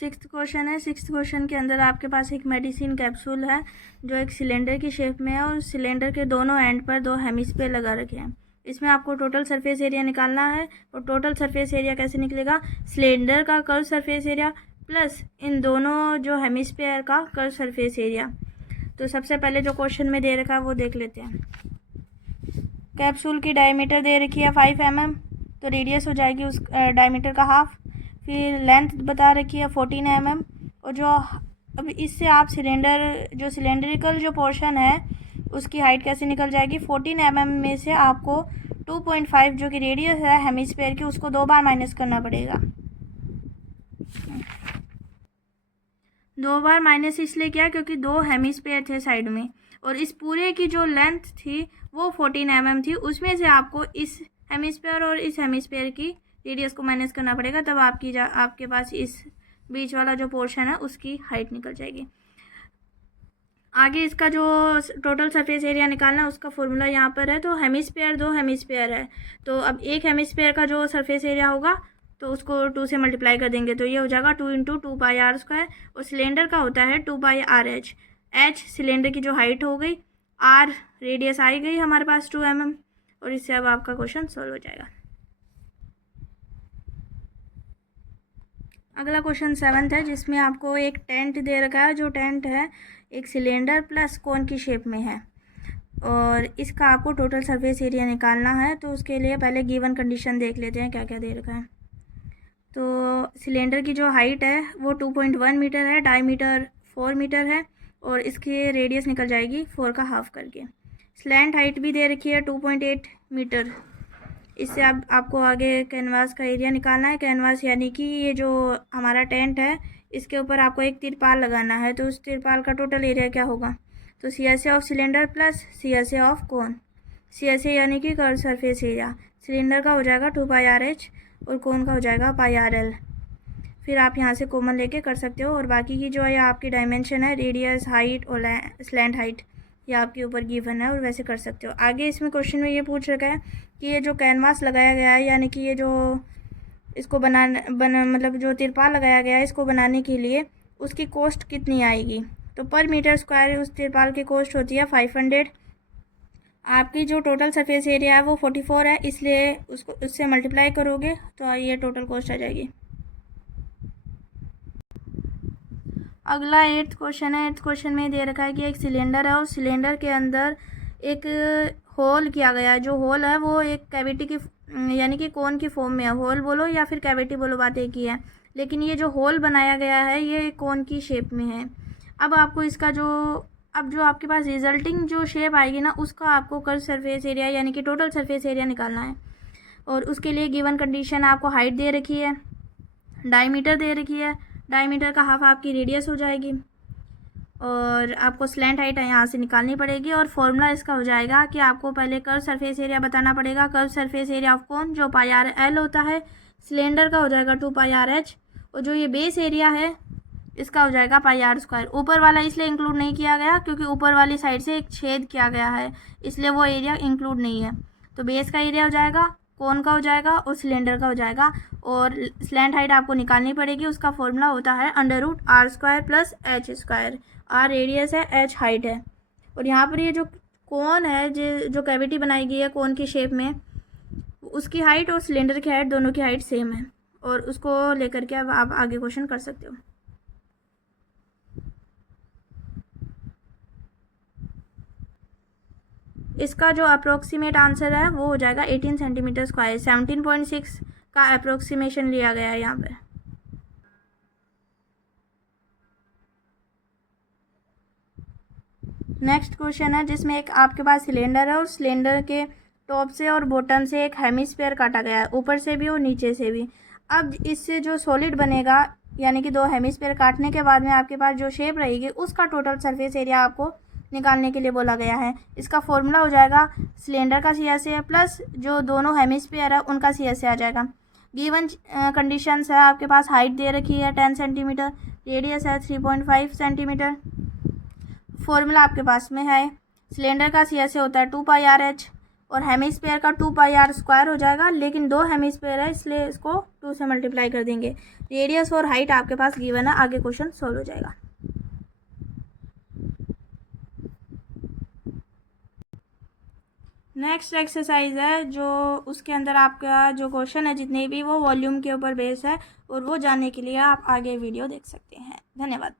Sixth question है। Sixth question के अंदर आपके पास एक मेडिसिन कैप्सूल है जो एक सिलेंडर की शेप में है और सिलेंडर के दोनों एंड पर दो हेमिस्फीयर लगा रखे हैं। इसमें आपको टोटल सरफेस एरिया निकालना है और टोटल सरफेस एरिया कैसे निकलेगा, सिलेंडर का कर्व सरफेस एरिया प्लस इन दोनों जो हेमिस्फीयर का कर्व सरफेस एरिया। तो सबसे पहले जो क्वेश्चन में दे रखा है वो देख लेते हैं। कैप्सूल की डायमीटर दे रखी है 5 mm, तो रेडियस हो जाएगी उस डायमीटर का हाफ। फिर लेंथ बता रखी है 14 mm और जो अब इससे आप जो सिलेंड्रिकल जो पोर्शन है उसकी हाइट कैसे निकल जाएगी, 14 mm में से आपको 2.5 जो कि रेडियस है हेमिस्फीयर की उसको 2 बार माइनस करना पड़ेगा। 2 बार माइनस इसलिए किया क्योंकि 2 हेमिस्फीयर थे साइड में और इस पूरे की जो लेंथ थी वो 14 mm थी, उसमें से आपको इस हेमिस्फीयर और इस हेमिस्फीयर की रेडियस को माइनस करना पड़ेगा, तब आपके पास इस बीच वाला जो पोर्शन है उसकी हाइट निकल जाएगी। आगे इसका जो टोटल सरफेस एरिया निकालना उसका फॉर्मूला यहाँ पर है। तो हेमिस्फीयर 2 हेमिस्फीयर है, तो अब एक हेमिस्फीयर का जो सरफेस एरिया होगा तो उसको 2 से मल्टीप्लाई कर देंगे तो ये हो जाएगा 2 × 2πr² और सिलेंडर का होता है 2πrh। h सिलेंडर की जो हाइट हो गई, r रेडियस आई गई हमारे पास 2 mm और इससे अब आपका क्वेश्चन सॉल्व हो जाएगा। अगला क्वेश्चन 7th है जिसमें आपको एक टेंट दे रखा है। जो टेंट है एक सिलेंडर प्लस कोन की शेप में है और इसका आपको टोटल सरफेस एरिया निकालना है। तो उसके लिए पहले गिवन कंडीशन देख लेते हैं क्या क्या दे रखा है। तो सिलेंडर की जो हाइट है वो 2.1 मीटर है, डायमीटर 4 मीटर है और इसकी रेडियस निकल जाएगी 4 का हाफ करके। स्लैंट हाइट भी दे रखी है 2.8 मीटर। इससे अब आपको आगे कैनवास का एरिया निकालना है। कैनवास यानी कि ये जो हमारा टेंट है इसके ऊपर आपको एक तिरपाल लगाना है, तो उस तिरपाल का टोटल एरिया क्या होगा, तो CSA of cylinder plus CSA of cone. CSA यानी कि कर्व सरफेस एरिया, सिलेंडर का हो जाएगा 2πrh और कोन का हो जाएगा πrl। फिर आप यहाँ से कॉमन लेके कर सकते हो और बाकी की जो है आपकी डायमेंशन है रेडियस, हाइट और स्लैंट हाइट ये आपके ऊपर गिवन है और वैसे कर सकते हो। आगे इसमें क्वेश्चन में ये पूछ रखा है कि ये जो कैनवास लगाया गया है यानी कि ये जो इसको मतलब जो तिरपाल लगाया गया है इसको बनाने के लिए उसकी कॉस्ट कितनी आएगी, तो पर मीटर स्क्वायर उस तिरपाल की कॉस्ट होती है 500। आपकी जो टोटल सरफेस एरिया है वो 44 है, इसलिए उससे मल्टीप्लाई करोगे तो ये टोटल कॉस्ट आ जाएगी। अगला 8th क्वेश्चन है। 8th क्वेश्चन में दे रखा है कि एक सिलेंडर है और सिलेंडर के अंदर एक होल किया गया है। जो होल है वो एक कैविटी की यानी कि कोन की फॉर्म में है। होल बोलो या फिर कैविटी बोलो, बात एक ही है, लेकिन ये जो होल बनाया गया है ये कोन की शेप में है। अब आपको इसका जो आपके पास रिजल्टिंग जो शेप आएगी ना उसका आपको कर्व सरफेस एरिया यानी कि टोटल सरफेस एरिया निकालना है और उसके लिए गिवन कंडीशन आपको हाइट दे रखी है, डायमीटर दे रखी है, डायमीटर का हाफ आपकी रेडियस हो जाएगी और आपको स्लैंट हाइट यहाँ से निकालनी पड़ेगी और फॉर्मूला इसका हो जाएगा कि आपको पहले कर्व सरफेस एरिया बताना पड़ेगा। Curve surface area of cone जो πrl होता है, सिलेंडर का हो जाएगा 2πrh और जो ये बेस एरिया है इसका हो जाएगा πr²। ऊपर वाला इसलिए इंक्लूड नहीं किया गया क्योंकि ऊपर वाली साइड से एक छेद किया गया है, इसलिए वो एरिया इंक्लूड नहीं है। तो बेस का एरिया हो जाएगा, कोन का हो जाएगा और सिलेंडर का हो जाएगा और स्लैंट हाइट आपको निकालनी पड़ेगी। उसका फॉर्मूला होता है √r² + h²। r रेडियस है, h हाइट है और यहाँ पर ये जो कोन है जो कैविटी बनाई गई है कोन की शेप में उसकी हाइट और सिलेंडर की हाइट दोनों की हाइट सेम है और उसको लेकर के अब आप आगे क्वेश्चन कर सकते हो। इसका जो अप्रोक्सीमेट आंसर है वो हो जाएगा 18 सेंटीमीटर स्क्वायर। 17.6 का अप्रोक्सीमेशन लिया गया है यहाँ पे। नेक्स्ट क्वेश्चन है जिसमें एक आपके पास सिलेंडर है और सिलेंडर के टॉप से और बॉटम से एक हेमिस्फीयर काटा गया है, ऊपर से भी और नीचे से भी। अब इससे जो सॉलिड बनेगा यानी कि 2 हेमिस्फीयर काटने के बाद में आपके पास जो शेप रहेगी उसका टोटल सरफेस एरिया आपको निकालने के लिए बोला गया है। इसका फॉर्मूला हो जाएगा सिलेंडर का CSA प्लस जो दोनों हेमिस्फीयर है उनका CSA आ जाएगा। गिवन कंडीशंस है आपके पास, हाइट दे रखी है 10 सेंटीमीटर, रेडियस है 3.5 सेंटीमीटर। फॉर्मूला आपके पास में है, सिलेंडर का CSA होता है 2πrh और हेमिस्फेयर का 2πr² हो जाएगा, लेकिन 2 हेमिस्फेयर है इसलिए इसको 2 से मल्टीप्लाई कर देंगे। रेडियस और हाइट आपके पास गिवन है, आगे क्वेश्चन सॉल्व हो जाएगा। नेक्स्ट एक्सरसाइज है जो उसके अंदर आपका जो क्वेश्चन है जितने भी वो वॉल्यूम के ऊपर बेस है, और वो जानने के लिए आप आगे वीडियो देख सकते हैं। धन्यवाद।